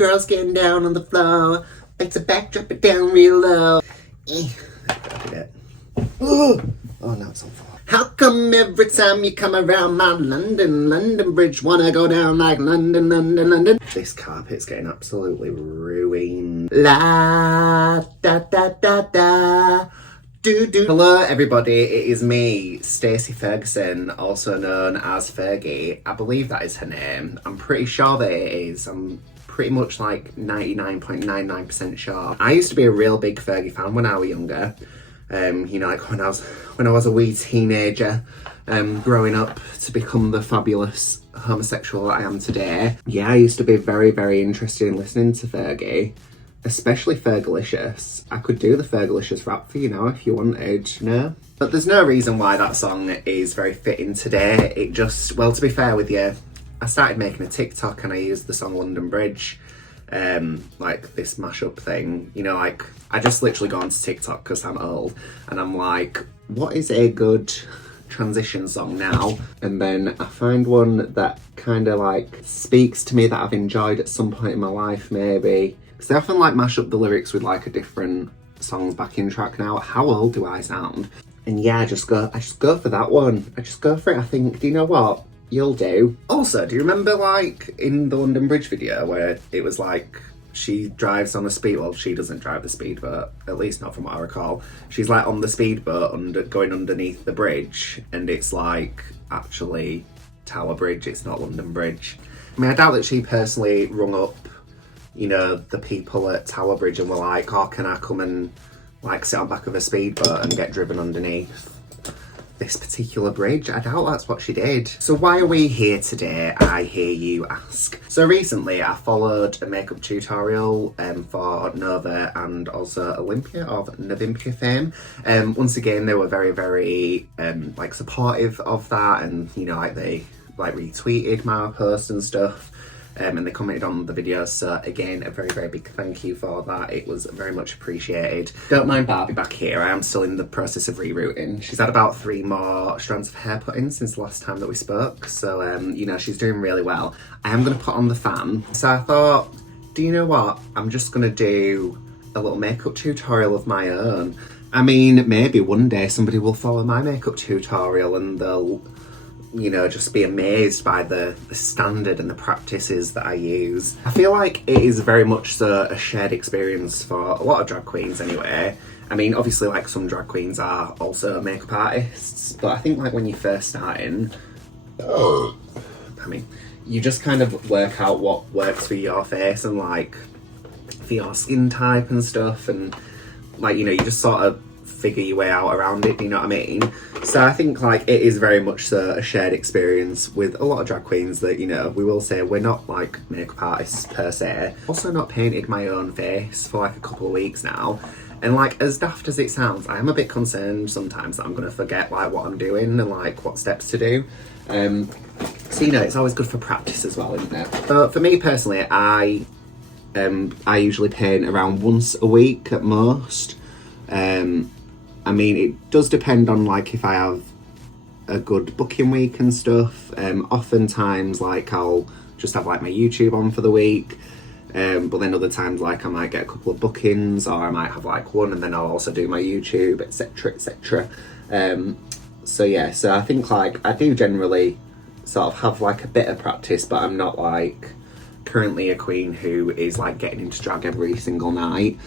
girls getting down on the floor. It's a back, drop it down real low. Oh, now it's on fire. How come every time you come around my London Bridge wanna go down like London? This carpet's getting absolutely ruined. La da da da da. Do. Hello everybody, it is me, Stacey Ferguson, also known as Fergie. I believe that is her name. I'm pretty sure that it is. I'm pretty much like 99.99% sure. I used to be a real big Fergie fan when I was younger. You know, like when I was a wee teenager, growing up to become the fabulous homosexual that I am today. Yeah, I used to be very, very interested in listening to Fergie. Especially Fergalicious. I could do the Fergalicious rap for you now if you wanted, you know? But there's no reason why that song is very fitting today. It just, well, to be fair with you, I started making a TikTok and I used the song London Bridge, like this mashup thing. You know, like, I just literally go onto TikTok because I'm old and I'm like, what is a good transition song now? And then I find one that kind of like speaks to me that I've enjoyed at some point in my life maybe. Because I often like mash up the lyrics with like a different song's backing track now. How old do I sound? And yeah, I just go for that one. I just go for it. I think, do you know what? You'll do. Also, do you remember like in the London Bridge video where it was like she drives on a speed, well, she doesn't drive the speedboat, at least not from what I recall. She's like on the speedboat going underneath the bridge and it's like actually Tower Bridge, it's not London Bridge. I mean, I doubt that she personally rung up, you know, the people at Tower Bridge and were like, oh, can I come and like sit on back of a speedboat and get driven underneath this particular bridge? I doubt that's what she did. So why are we here today, I hear you ask? So recently I followed a makeup tutorial for Nova and also Olympia of Novimpia fame. Once again, they were very, very like supportive of that, and you know, like they like retweeted my post and stuff. And they commented on the video, so again, a very, very big thank you for that. It was very much appreciated. Don't mind Barbie back here, I am still in the process of rerouting. She's had about 3 more strands of hair put in since the last time that we spoke, so you know, she's doing really well. I am going to put on the fan, so I thought, do you know what, I'm just going to do a little makeup tutorial of my own. I mean, maybe one day somebody will follow my makeup tutorial and they'll, you know, just be amazed by the standard and the practices that I use. I feel like it is very much so a shared experience for a lot of drag queens anyway. I mean, obviously like some drag queens are also makeup artists, but I think like when you're first starting, I mean, you just kind of work out what works for your face and like for your skin type and stuff, and like, you know, you just sort of figure your way out around it, you know what I mean? So I think like it is very much so a shared experience with a lot of drag queens that, you know, we will say we're not like makeup artists per se. Also not painted my own face for like a couple of weeks now, and like as daft as it sounds, I am a bit concerned sometimes that I'm gonna forget like what I'm doing and like what steps to do. So you know, it's always good for practice as well, isn't it? So for me personally, I usually paint around once a week at most. I mean, it does depend on like if I have a good booking week and stuff. Oftentimes like I'll just have like my YouTube on for the week, but then other times like I might get a couple of bookings, or I might have like one and then I'll also do my YouTube, etc, etc. So yeah, so I think like I do generally sort of have like a bit of practice, but I'm not like currently a queen who is like getting into drag every single night.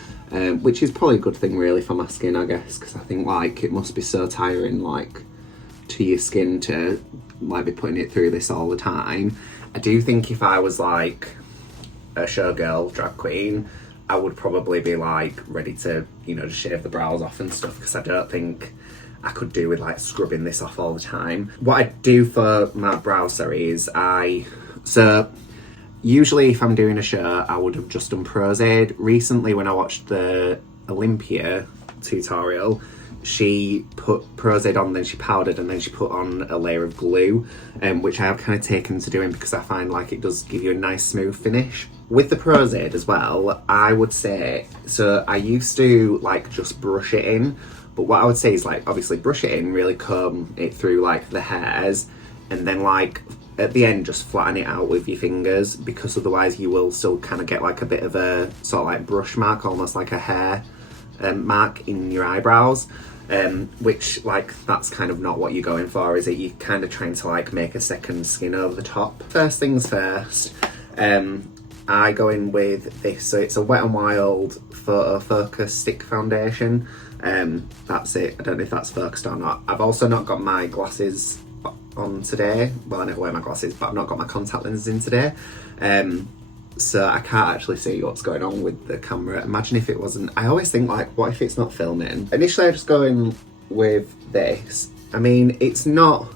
Which is probably a good thing really for my skin, I guess, because I think like it must be so tiring like to your skin to like be putting it through this all the time. I do think if I was like a showgirl drag queen, I would probably be like ready to, you know, just shave the brows off and stuff, because I don't think I could do with like scrubbing this off all the time. What I do for my brows, is usually if I'm doing a show, I would have just done Prozade. Recently when I watched the Olympia tutorial, she put Prozade on, then she powdered, and then she put on a layer of glue, which I have kind of taken to doing because I find like it does give you a nice smooth finish. With the Prozade as well, I would say, so I used to like just brush it in, but what I would say is like obviously brush it in, really comb it through like the hairs, and then like at the end just flatten it out with your fingers, because otherwise you will still kind of get like a bit of a sort of like brush mark, almost like a hair mark in your eyebrows, which like that's kind of not what you're going for, is it? You're kind of trying to like make a second skin over the top. First things first, I go in with this, so it's a Wet n Wild Photo Focus Stick Foundation. That's it. I don't know if that's focused or not. I've also not got my glasses on today. Well, I never wear my glasses, but I've not got my contact lenses in today. So I can't actually see what's going on with the camera. Imagine if it wasn't. I always think like, what if it's not filming? Initially I just go in with this. I mean, it's not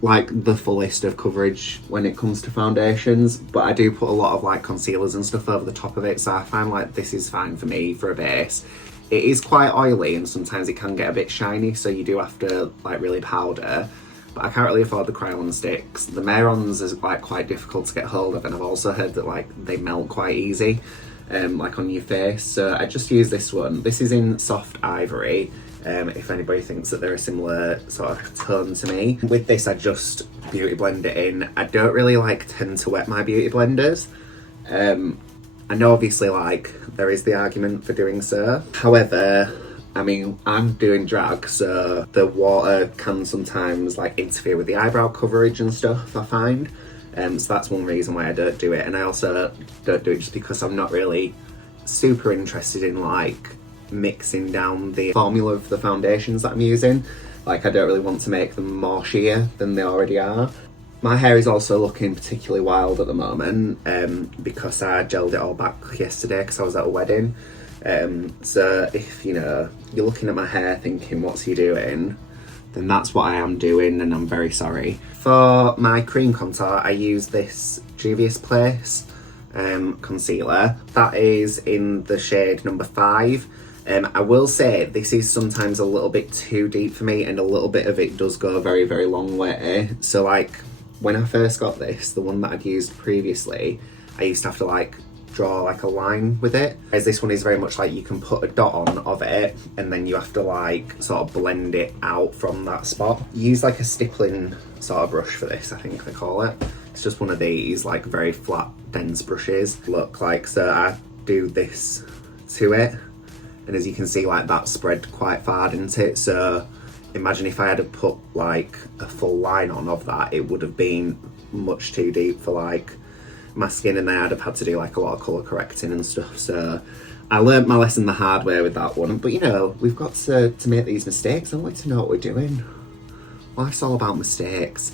like the fullest of coverage when it comes to foundations, but I do put a lot of like concealers and stuff over the top of it, so I find like this is fine for me for a base. It is quite oily and sometimes it can get a bit shiny, so you do have to like really powder. But I can't really afford the Krylon sticks. The Mayrons is like quite difficult to get hold of, and I've also heard that like they melt quite easy, like on your face. So I just use this one. This is in Soft Ivory, if anybody thinks that they're a similar sort of tone to me. With this I just beauty blend it in. I don't really like tend to wet my beauty blenders. I know obviously like there is the argument for doing so. However, I mean, I'm doing drag, so the water can sometimes like interfere with the eyebrow coverage and stuff, I find. So that's one reason why I don't do it. And I also don't do it just because I'm not really super interested in like mixing down the formula of the foundations that I'm using. Like, I don't really want to make them more sheer than they already are. My hair is also looking particularly wild at the moment, because I gelled it all back yesterday because I was at a wedding. So if, you know, you're looking at my hair thinking, what's he doing? Then that's what I am doing, and I'm very sorry. For my cream contour, I use this Juvia's Place concealer. That is in the shade number 5. I will say this is sometimes a little bit too deep for me, and a little bit of it does go a very, very long way. So like, when I first got this, the one that I'd used previously, I used to have to like draw like a line with it, whereas this one is very much like you can put a dot on of it and then you have to like sort of blend it out from that spot. Use like a stippling sort of brush for this, I think they call it. It's just one of these like very flat dense brushes. Look, like, so I do this to it, and as you can see, like, that spread quite far, didn't it? So imagine if I had to put like a full line on of that, it would have been much too deep for like my skin, and then I'd have had to do like a lot of colour correcting and stuff. So I learnt my lesson the hard way with that one. But you know, we've got to make these mistakes. I want to know what we're doing. Life's all about mistakes.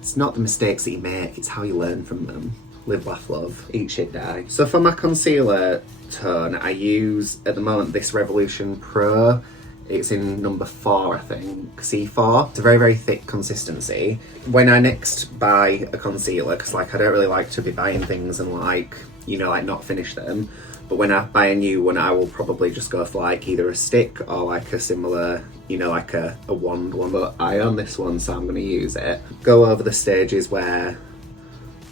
It's not the mistakes that you make, it's how you learn from them. Live, laugh, love, eat shit, die. So for my concealer tone, I use at the moment this Revolution Pro. It's in number 4, I think, C4. It's a very, very thick consistency. When I next buy a concealer, because like I don't really like to be buying things and like, you know, like not finish them, but when I buy a new one, I will probably just go for like either a stick or like a similar, you know, like a wand one. But I own this one, so I'm going to use it. Go over the stages where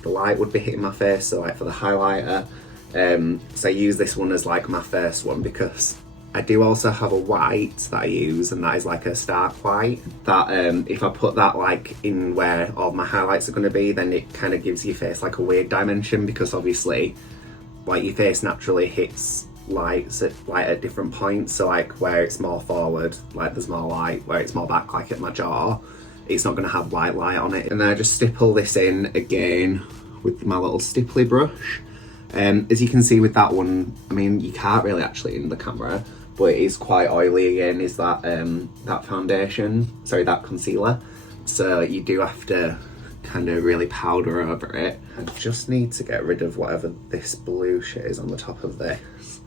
the light would be hitting my face, so like for the highlighter. So I use this one as like my first one, because I do also have a white that I use, and that is like a stark white, that if I put that like in where all my highlights are going to be, then it kind of gives your face like a weird dimension, because obviously like your face naturally hits lights at different points. So like where it's more forward, like there's more light, where it's more back, like at my jaw, it's not going to have light on it. And then I just stipple this in again with my little stipply brush. As you can see with that one, I mean, you can't really actually in the camera, but it is quite oily again, is that that that concealer. So you do have to kind of really powder over it. I just need to get rid of whatever this blue shit is on the top of this.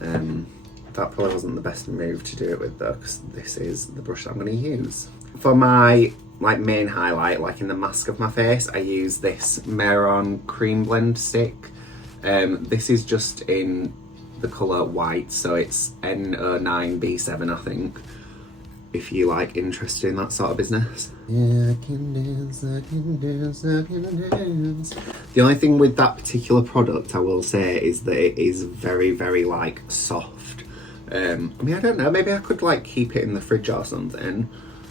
That probably wasn't the best move to do it with though, because this is the brush that I'm going to use. For my like main highlight, like in the mask of my face, I use this Mayron Cream Blend Stick. This is just in the colour white, so it's N09B7, I think, if you like interested in that sort of business. Yeah, I can dance, I can dance, I can dance. The only thing with that particular product, I will say, is that it is very, very like soft. I mean, I don't know, maybe I could like keep it in the fridge or something.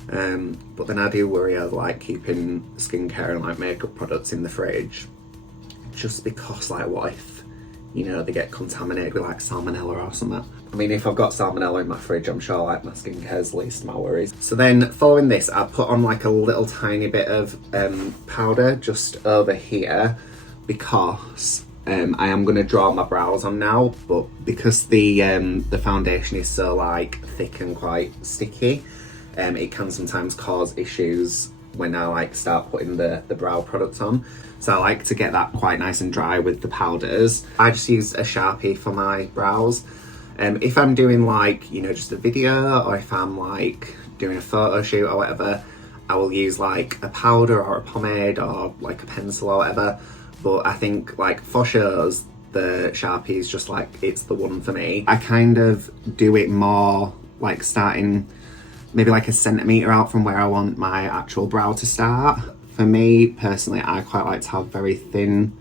But then I do worry over like keeping skincare and like makeup products in the fridge, just because like what if, you know, they get contaminated with like salmonella or something. I mean, if I've got salmonella in my fridge, I'm sure like my skincare's least of my worries. So then following this, I put on like a little tiny bit of powder just over here, because I am going to draw my brows on now, but because the foundation is so like thick and quite sticky, it can sometimes cause issues when I like start putting the brow products on. So I like to get that quite nice and dry with the powders. I just use a Sharpie for my brows. If I'm doing like, you know, just a video, or if I'm like doing a photo shoot or whatever, I will use like a powder or a pomade or like a pencil or whatever. But I think like for shows, the Sharpie is just like, it's the one for me. I kind of do it more like starting maybe like a centimetre out from where I want my actual brow to start. For me personally, I quite like to have very thin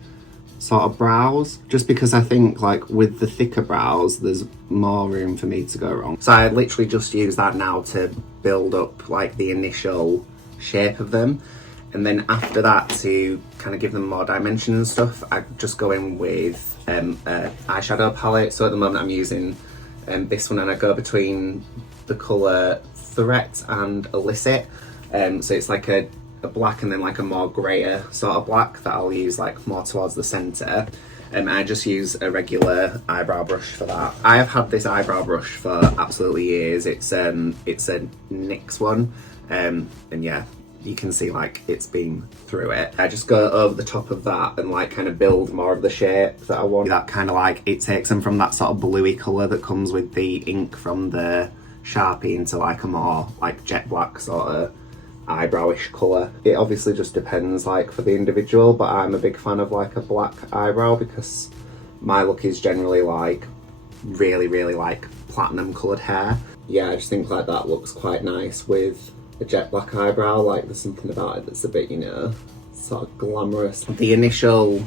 sort of brows, just because I think like with the thicker brows there's more room for me to go wrong. So I literally just use that now to build up like the initial shape of them, and then after that, to kind of give them more dimension and stuff, I just go in with an eyeshadow palette. So at the moment I'm using this one, and I go between the colour Threat and Illicit. So it's like a black and then like a more greyer sort of black that I'll use like more towards the centre. I just use a regular eyebrow brush for that. I have had this eyebrow brush for absolutely years. It's a NYX one, and yeah, you can see like it's been through it. I just go over the top of that and like kind of build more of the shape that I want. That kind of like, it takes them from that sort of bluey colour that comes with the ink from the Sharpie into like a more like jet black sort of eyebrowish colour. It obviously just depends like for the individual, but I'm a big fan of like a black eyebrow because my look is generally like really like platinum coloured hair. Yeah, I just think like that looks quite nice with a jet black eyebrow. Like there's something about it that's a bit, you know, sort of glamorous. The initial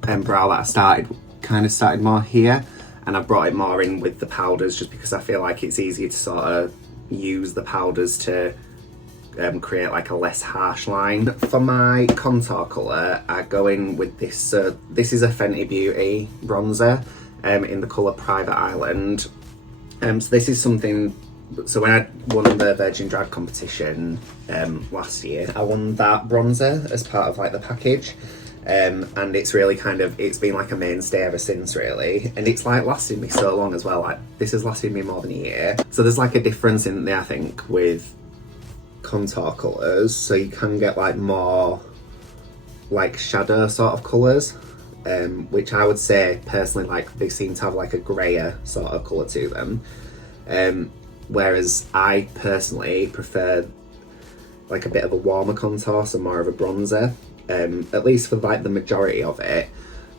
brow that I started more here, and I brought it more in with the powders just because I feel like it's easier to sort of use the powders to create like a less harsh line. For my contour colour, I go in with this. So this is a Fenty Beauty bronzer in the colour Private Island. So this is something. So when I won the Virgin Drag competition last year, I won that bronzer as part of like the package. And it's really it's been like a mainstay ever since really, and it's like lasted me so long as well. Like this has lasted me more than a year. So there's like a difference in there I think with contour colours, so you can get like more like shadow sort of colours, which I would say personally like they seem to have like a greyer sort of colour to them, whereas I personally prefer like a bit of a warmer contour, so more of a bronzer. At least for like the majority of it.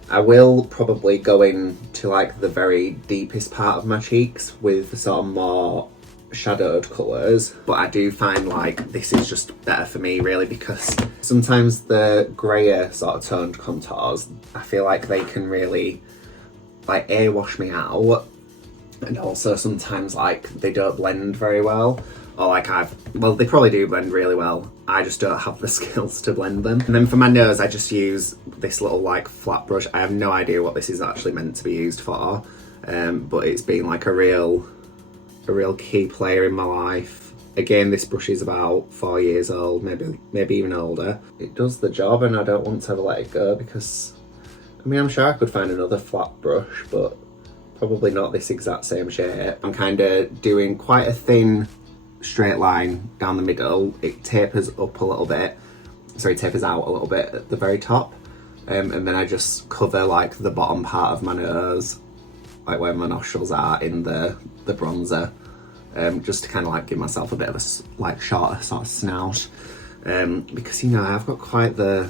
I will probably go into like the very deepest part of my cheeks with the sort of more shadowed colours, but I do find like this is just better for me really, because sometimes the greyer sort of toned contours, I feel like they can really like wash me out, and also sometimes like they don't blend very well, or like they probably do blend really well, I just don't have the skills to blend them. And then for my nose, I just use this little like flat brush. I have no idea what this is actually meant to be used for, but it's been like a real key player in my life. Again, this brush is about 4 years old, maybe even older. It does the job, and I don't want to ever let it go, because I mean, I'm sure I could find another flat brush, but probably not this exact same shape. I'm kind of doing quite a thin straight line down the middle. It tapers up a little bit, tapers out a little bit at the very top, and then I just cover like the bottom part of my nose, like where my nostrils are, in the bronzer, just to kind of like give myself a bit of a like shorter sort of snout, because you know I've got quite the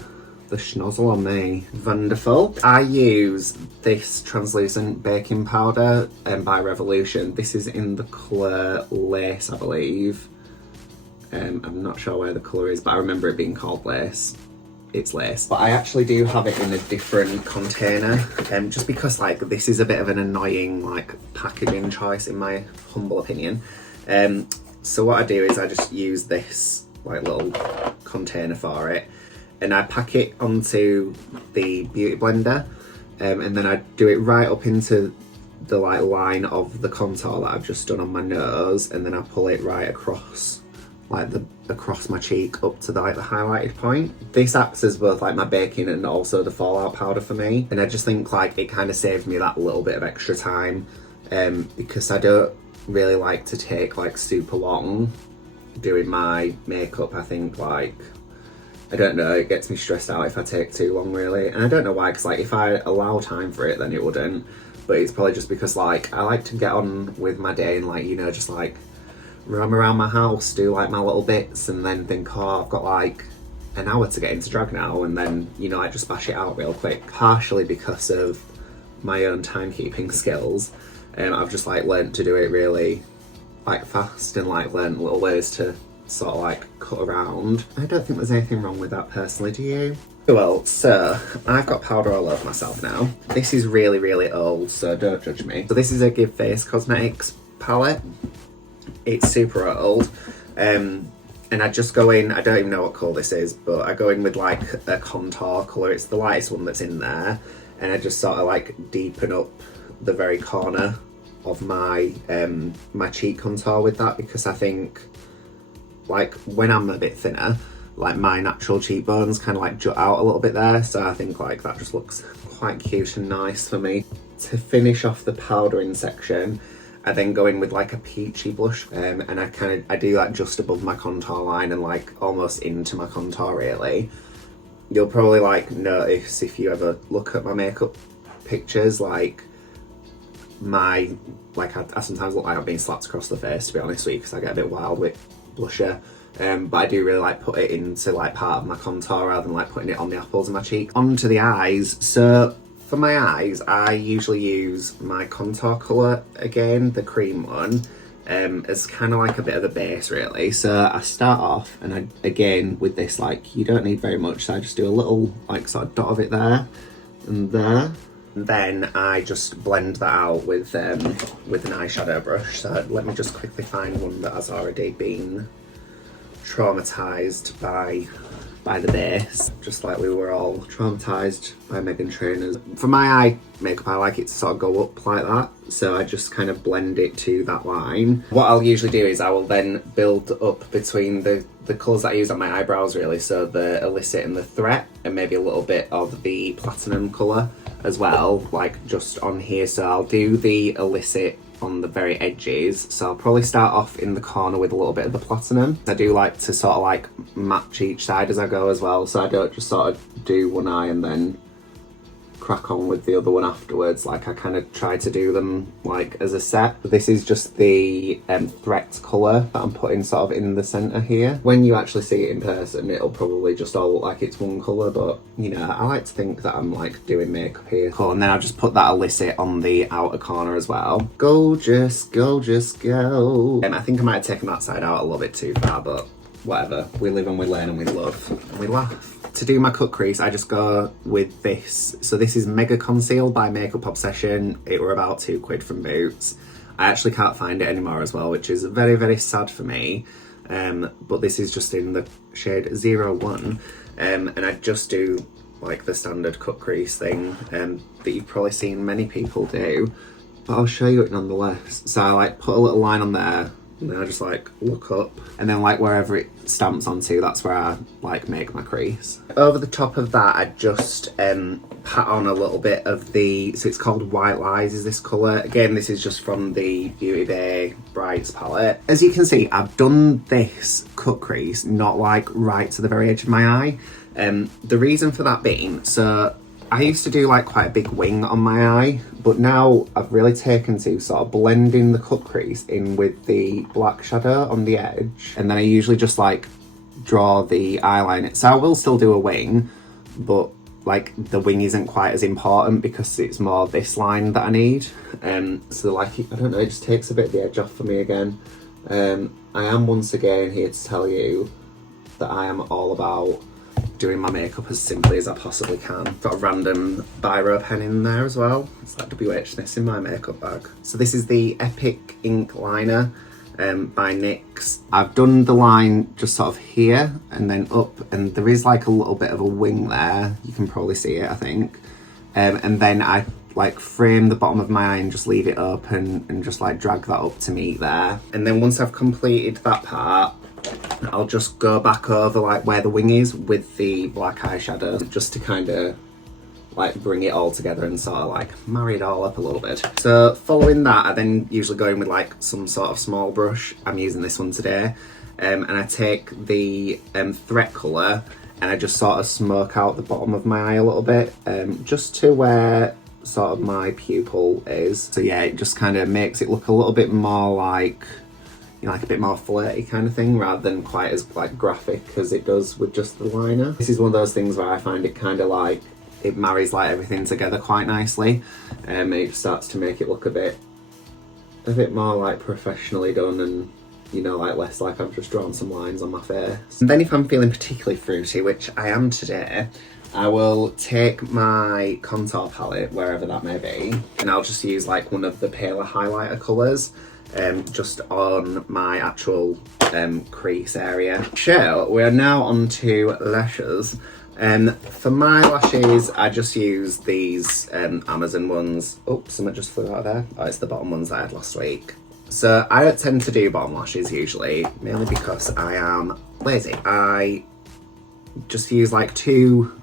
schnozzle on me. Wonderful. I use this translucent baking powder by Revolution. This is in the colour Lace, I believe. I'm not sure where the colour is, but I remember it being called Lace. It's Lace. But I actually do have it in a different container, just because like this is a bit of an annoying like packaging choice in my humble opinion. So what I do is I just use this like little container for it, and I pack it onto the beauty blender, and then I do it right up into the like line of the contour that I've just done on my nose, and then I pull it right across like across my cheek up to the highlighted point. This acts as both like my baking and also the fallout powder for me, and I just think like it kind of saves me that little bit of extra time, because I don't really like to take like super long doing my makeup. I think like, I don't know, it gets me stressed out if I take too long really, and I don't know why, because like if I allow time for it then it wouldn't, but it's probably just because like I like to get on with my day and like, you know, just like roam around my house, do like my little bits, and then think, oh, I've got like an hour to get into drag now, and then, you know, I just bash it out real quick. Partially because of my own timekeeping skills, and I've just like learned to do it really like fast, and like learned little ways to sort of like cut around. I don't think there's anything wrong with that personally, do you? Well, so I've got powder all over myself now. This is really, really old, so don't judge me. So this is a Give Face Cosmetics palette. It's super old, and I just go in, I don't even know what colour this is, but I go in with like a contour colour. It's the lightest one that's in there, and I just sort of like deepen up the very corner of my my cheek contour with that, because I think like when I'm a bit thinner, like my natural cheekbones kind of like jut out a little bit there, so I think like that just looks quite cute and nice for me. To finish off the powdering section, I then go in with like a peachy blush, and I do like just above my contour line and like almost into my contour really. You'll probably like notice if you ever look at my makeup pictures, like I sometimes look like I've been slapped across the face, to be honest with you, because I get a bit wild with blusher. But I do really like put it into like part of my contour rather than like putting it on the apples of my cheek. Onto the eyes. So for my eyes, I usually use my contour colour again, the cream one, as kind of like a bit of a base really. So I start off, and again with this, like you don't need very much, so I just do a little like sort of dot of it there and there. And then I just blend that out with an eyeshadow brush. So let me just quickly find one that has already been traumatised by the base, just like we were all traumatised by Meghan Trainor's. For my eye makeup, I like it to sort of go up like that, so I just kind of blend it to that line. What I'll usually do is I will then build up between the colours that I use on my eyebrows really, so the Illicit and the Threat, and maybe a little bit of the Platinum colour as well, like just on here. So I'll do the Illicit on the very edges, so I'll probably start off in the corner with a little bit of the Platinum. I do like to sort of like match each side as I go as well, so I don't just sort of do one eye and then crack on with the other one afterwards. Like I kind of try to do them like as a set. This is just the Threat colour that I'm putting sort of in the centre here. When you actually see it in person, it'll probably just all look like it's one colour, but you know, I like to think that I'm like doing makeup here. Cool, and then I'll just put that Illicit on the outer corner as well. Gorgeous, gorgeous, go. I think I might have taken that side out a little bit too far, but whatever. We live and we learn and we love and we laugh. To do my cut crease, I just go with this. So this is Mega Conceal by Makeup Obsession. It were about £2 from Boots. I actually can't find it anymore as well, which is very, very sad for me. But this is just in the shade 01. And I just do like the standard cut crease thing that you've probably seen many people do. But I'll show you it nonetheless. So I like put a little line on there, and then I just like look up, and then like wherever it stamps onto, that's where I like make my crease. Over the top of that, I just pat on a little bit of the, so it's called White Lies is this colour. Again, this is just from the Beauty Bay Brights palette. As you can see, I've done this cut crease not like right to the very edge of my eye. The reason for that being, so I used to do like quite a big wing on my eye, but now I've really taken to sort of blending the cut crease in with the black shadow on the edge, and then I usually just like draw the eyeliner. So I will still do a wing, but like the wing isn't quite as important because it's more this line that I need. So like, I don't know, it just takes a bit of the edge off for me again. I am once again here to tell you that I am all about doing my makeup as simply as I possibly can. Got a random biro pen in there as well. It's like WHness in my makeup bag. So this is the Epic Ink Liner. by NYX. I've done the line just sort of here and then up, and there is like a little bit of a wing there. You can probably see it, I think. And then I like frame the bottom of my eye and just leave it open and just like drag that up to meet there. And then once I've completed that part, I'll just go back over like where the wing is with the black eyeshadow, just to kind of like bring it all together and sort of like marry it all up a little bit. So following that, I then usually go in with like some sort of small brush. I'm using this one today. And I take the threat colour and I just sort of smoke out the bottom of my eye a little bit, just to where sort of my pupil is. So yeah, it just kind of makes it look a little bit more like, you know, like a bit more flirty kind of thing, rather than quite as like graphic as it does with just the liner. This is one of those things where I find it kind of like, it marries like everything together quite nicely, and it starts to make it look a bit more like professionally done, and you know, like less like I've just drawn some lines on my face. And then if I'm feeling particularly fruity, which I am today, I will take my contour palette, wherever that may be, and I'll just use like one of the paler highlighter colours just on my actual crease area. So we are now on to lashes. For my lashes, I just use these Amazon ones. Oh, something just flew out of there. Oh, it's the bottom ones I had last week. So I don't tend to do bottom lashes usually, mainly because I am lazy. I just use like 2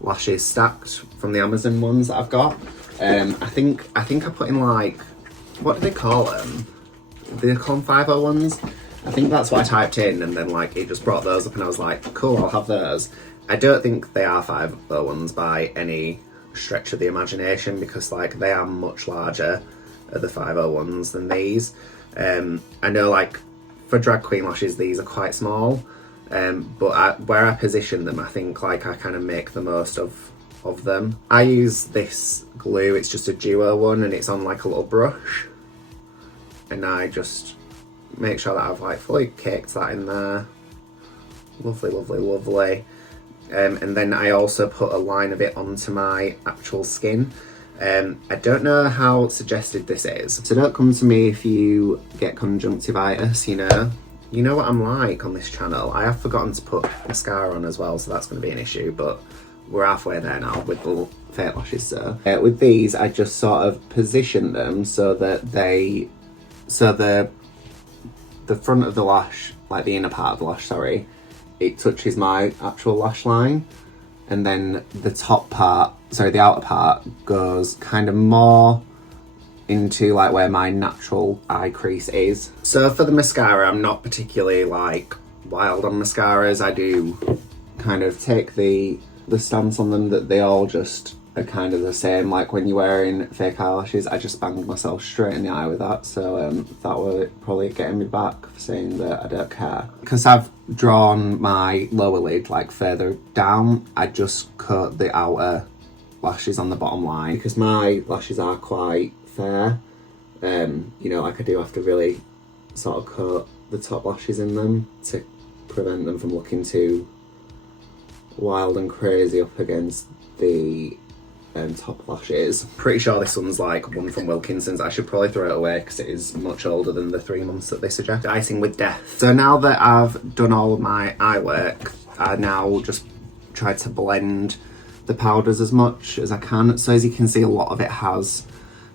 lashes stacked from the Amazon ones that I've got. I think I put in like, what do they call them? They call them 501s. I think that's what I typed in, and then like it just brought those up and I was like, cool, I'll have those. I don't think they are 501s by any stretch of the imagination, because like they are much larger, the 501s, than these. I know like for drag queen lashes these are quite small, but where I position them, I think like I kind of make the most of them. I use this glue, it's just a duo one, and it's on like a little brush, and I just make sure that I've like fully caked that in there. Lovely, lovely, lovely. And then I also put a line of it onto my actual skin. I don't know how suggested this is, so don't come to me if you get conjunctivitis, you know what I'm like on this channel. I have forgotten to put mascara on as well, so that's going to be an issue, but we're halfway there now with the fake lashes. So with these, I just sort of position them so that the front of the lash, like the inner part of the lash, sorry, it touches my actual lash line, and then the outer part goes kind of more into like where my natural eye crease is. So for the mascara, I'm not particularly like wild on mascaras. I do kind of take the stance on them that they all just are kind of the same. Like when you're wearing fake eyelashes, I just banged myself straight in the eye with that, so that were probably getting me back for saying that I don't care. Because I've drawn my lower lid like further down, I just cut the outer lashes on the bottom line, because my lashes are quite fair. You know, like I do have to really sort of cut the top lashes in them to prevent them from looking too wild and crazy up against the top lashes. Pretty sure this one's like one from Wilkinson's. I should probably throw it away because it is much older than the 3 months that they suggest. Icing with Death. So now that I've done all of my eye work, I now just try to blend the powders as much as I can. So as you can see, a lot of it has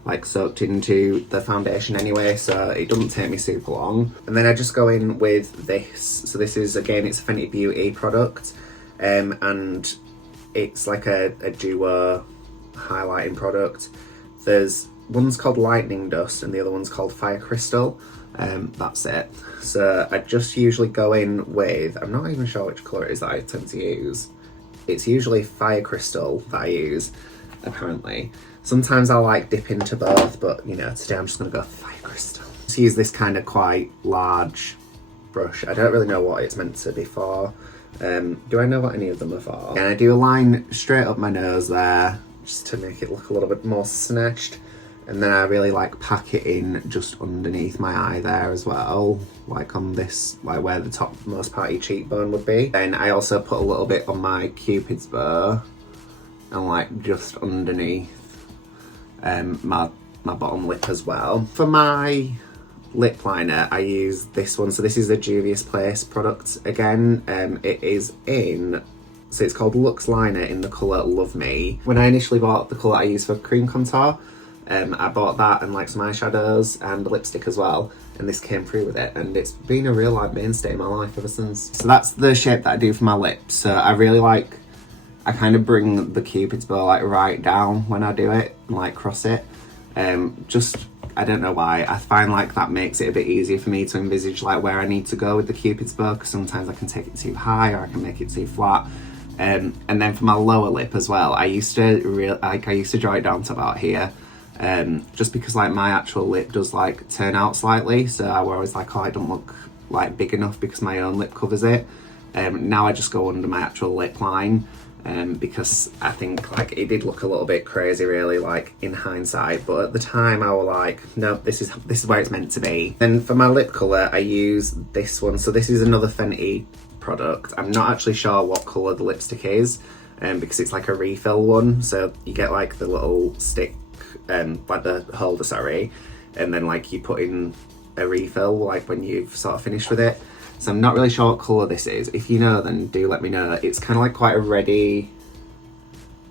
like soaked into the foundation anyway, so it doesn't take me super long. And then I just go in with this. So this is, again, it's a Fenty Beauty product, and it's like a duo highlighting product. There's one's called Lightning Dust and the other one's called Fire Crystal. That's it. So I just usually go in with, I'm not even sure which colour it is that I tend to use. It's usually Fire Crystal that I use, apparently. Sometimes I'll like dip into both, but you know, today I'm just gonna go Fire Crystal. Just use this kind of quite large brush. I don't really know what it's meant to be for. Do I know what any of them are for? And I do a line straight up my nose there, just to make it look a little bit more snatched. And then I really like pack it in just underneath my eye there as well, like on this, like where the top most part of your cheekbone would be. Then I also put a little bit on my Cupid's bow and like just underneath my bottom lip as well. For my lip liner, I use this one. So this is a Juvia's Place product again. It is in, so it's called Luxe Liner in the colour Love Me. When I initially bought the colour I use for cream contour, I bought that and like some eyeshadows and a lipstick as well, and this came through with it, and it's been a real like mainstay in my life ever since. So that's the shape that I do for my lips. So I really like, I kind of bring the Cupid's bow like right down when I do it and like cross it. Just, I don't know why, I find like that makes it a bit easier for me to envisage like where I need to go with the Cupid's bow, because sometimes I can take it too high or I can make it too flat. And then for my lower lip as well, I used to draw it down to about here, just because like my actual lip does like turn out slightly, so I was always like, oh, it don't look like big enough because my own lip covers it. Now I just go under my actual lip line, because I think like it did look a little bit crazy really like in hindsight, but at the time I was like, no, this is where it's meant to be. And for my lip colour I use this one. So this is another Fenty product. I'm not actually sure what colour the lipstick is, because it's like a refill one, so you get like the little stick, like the holder, sorry, and then like you put in a refill like when you've sort of finished with it. So I'm not really sure what colour this is. If you know, then do let me know. It's kind of like quite a reddy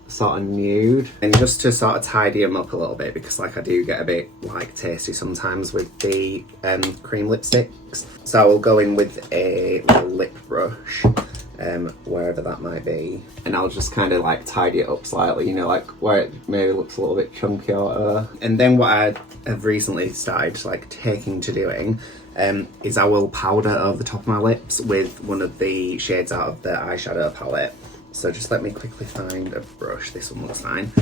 sort of nude. And just to sort of tidy them up a little bit, because like I do get a bit like tasty sometimes with the cream lipsticks. So I will go in with a little lip brush, wherever that might be. And I'll just kind of like tidy it up slightly, you know, like where it maybe looks a little bit chunky or whatever. And then what I have recently started like taking to doing is I will powder over the top of my lips with one of the shades out of the eyeshadow palette. So just let me quickly find a brush. This one looks fine.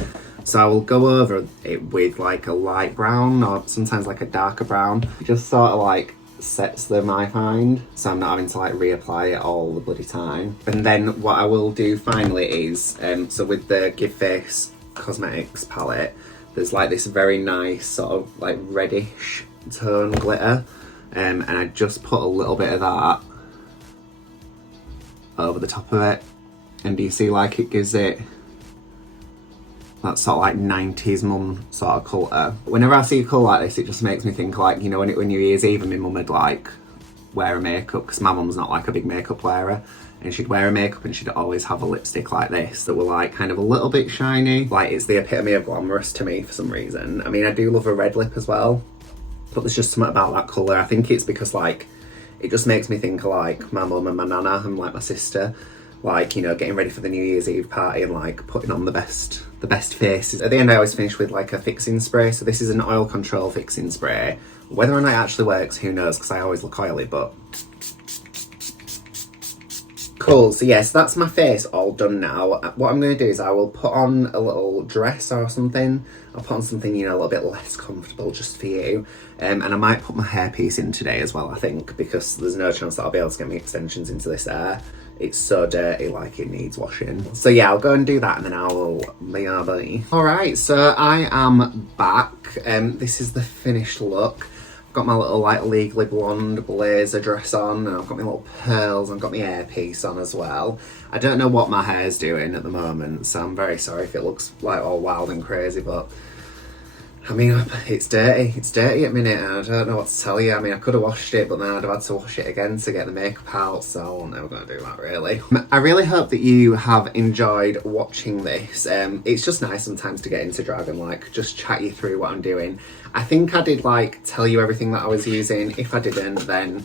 So I will go over it with like a light brown or sometimes like a darker brown. It just sort of like sets them, I find, so I'm not having to like reapply it all the bloody time. And then what I will do finally is, so with the Give Face Cosmetics palette, there's like this very nice sort of like reddish tone glitter. And I just put a little bit of that over the top of it, and do you see like it gives it that sort of like 90s mum sort of colour. Whenever I see a colour like this, it just makes me think like, you know, when New Year's Eve and my mum would like wear a makeup, because my mum's not like a big makeup wearer, and she'd wear a makeup and she'd always have a lipstick like this that were like kind of a little bit shiny. Like it's the epitome of glamorous to me for some reason. I mean, I do love a red lip as well, but there's just something about that colour. I think it's because like it just makes me think of like my mum and my nana and like my sister, like, you know, getting ready for the New Year's Eve party and like putting on the best faces. At the end I always finish with like a fixing spray. So this is an oil control fixing spray. Whether or not it actually works, who knows, because I always look oily, but cool. So yes, that's my face all done now. What I'm going to do is I will put on a little dress or something. I'll put on something, you know, a little bit less comfortable just for you. And I might put my hairpiece in today as well, I think, because there's no chance that I'll be able to get my extensions into this hair. It's so dirty, like it needs washing. So yeah, I'll go and do that and then I will be. Alright, so I am back. This is the finished look. I've got my little like Legally Blonde blazer dress on, and I've got my little pearls, and I've got my hairpiece on as well. I don't know what my hair's doing at the moment, so I'm very sorry if it looks like all wild and crazy, but I mean, it's dirty. It's dirty at the minute, and I don't know what to tell you. I mean, I could have washed it, but then I'd have had to wash it again to get the makeup out, so I'm never going to do that, really. I really hope that you have enjoyed watching this. It's just nice sometimes to get into drag and, like, just chat you through what I'm doing. I think I did, like, tell you everything that I was using. If I didn't, then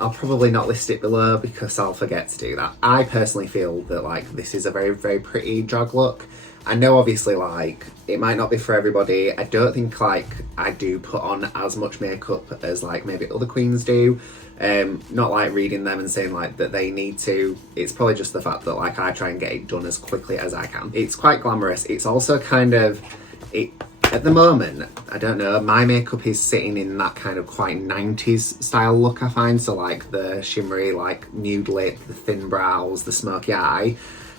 I'll probably not list it below because I'll forget to do that. I personally feel that, like, this is a very, very pretty drag look. I know obviously like it might not be for everybody. I don't think like I do put on as much makeup as like maybe other queens do. Not like reading them and saying like that they need to. It's probably just the fact that like I try and get it done as quickly as I can. It's quite glamorous. It's also kind of, at the moment, I don't know, my makeup is sitting in that kind of quite 90s style look, I find. So like the shimmery like nude lip, the thin brows, the smoky eye.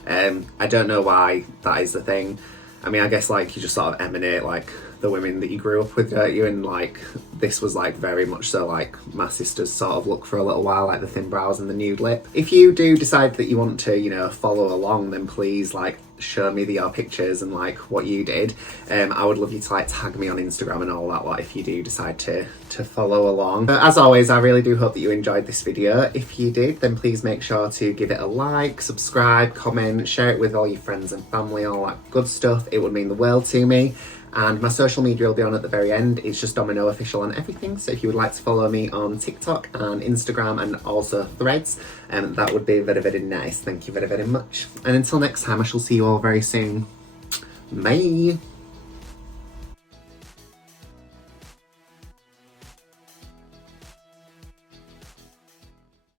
I don't know why that is the thing. I mean, I guess like you just sort of emanate like the women that you grew up with, don't you? And like this was like very much so like my sister's sort of look for a little while, like the thin brows and the nude lip. If you do decide that you want to, you know, follow along, then please like show me your pictures and like what you did. I would love you to like tag me on Instagram and all that lot if you do decide to follow along. As always, I really do hope that you enjoyed this video. If you did, then please make sure to give it a like, subscribe, comment, share it with all your friends and family, all that good stuff. It would mean the world to me. And my social media will be on at the very end. It's just Domino Official on everything. So if you would like to follow me on TikTok and Instagram and also Threads, that would be very, very nice. Thank you very, very much. And until next time, I shall see you all very soon. Bye.